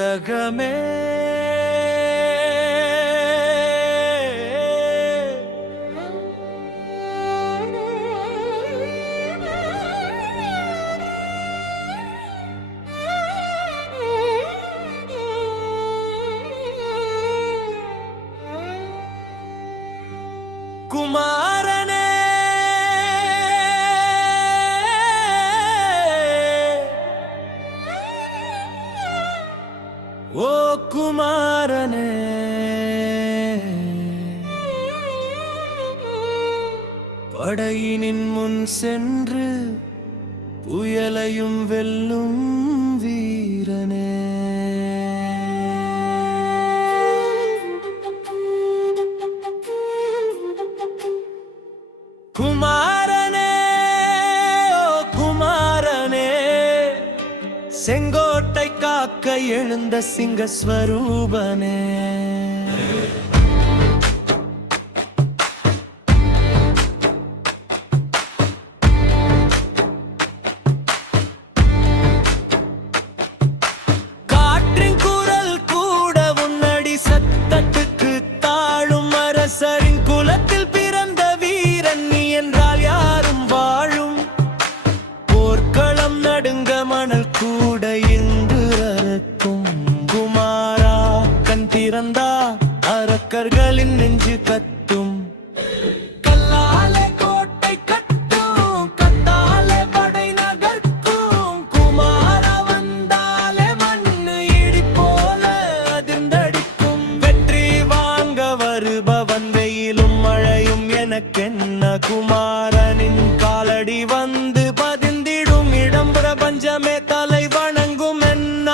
உலகமே குமாரனே ஓ குமாரனே படையினின் முன் சென்று புயலையும் வெல்லும் வீரனே குமாரனே ஓ குமாரனே செங்கோட்டை காக்க எழுந்த சிங்கஸ்வரூபனே காற்றின் குரல் கூட உன்னடி சத்தத்துக்கு தாழும் அரசரின் குலத்தில் பிறந்த வீரன் நீ என்றால் யாரும் வாழும் போர்க்களம் நடுங்க மணல் கூட இன்று அறுக்கும் குமாரா கண் திறந்தா அரக்கர்களின் நெஞ்சு கத்தும் கல்லாலே கோட்டை கட்டும் கத்தாலே படை நகர்க்கும் குமாரா வந்தாலே மண்ணு இடி போல அதிர்ந்தடிக்கும் வெற்றி வாங்க வருபவன் வெயிலும் மழையும் எனக்கென்ன குமாரனின் காலடி வந்து பதிந்திடும் இடம் பிரபஞ்சமே தலை வணங்கும் என்ன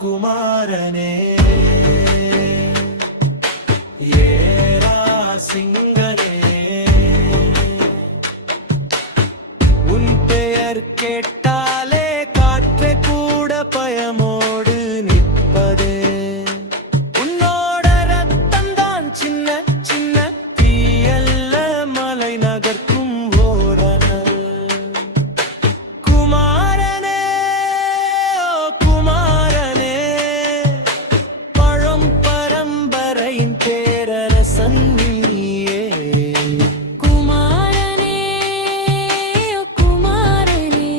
குமாரனே ஏரா சிங்கனே உன் பெயர் கேட்டாலே காற்றே கூட பயமோடு நிற்பதே உன்னோட ரத்தம் தான் சின்ன சின்ன தீயல்ல மலை நகர்க்கும் ஓரணல் குமாரனே ஓ குமாரனே பேரரசன் நீயே குமாரனே ஓ குமாரனே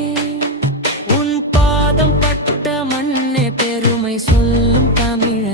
உன் பாதம் பட்ட மண்ணே பெருமை சொல்லும் தமிழ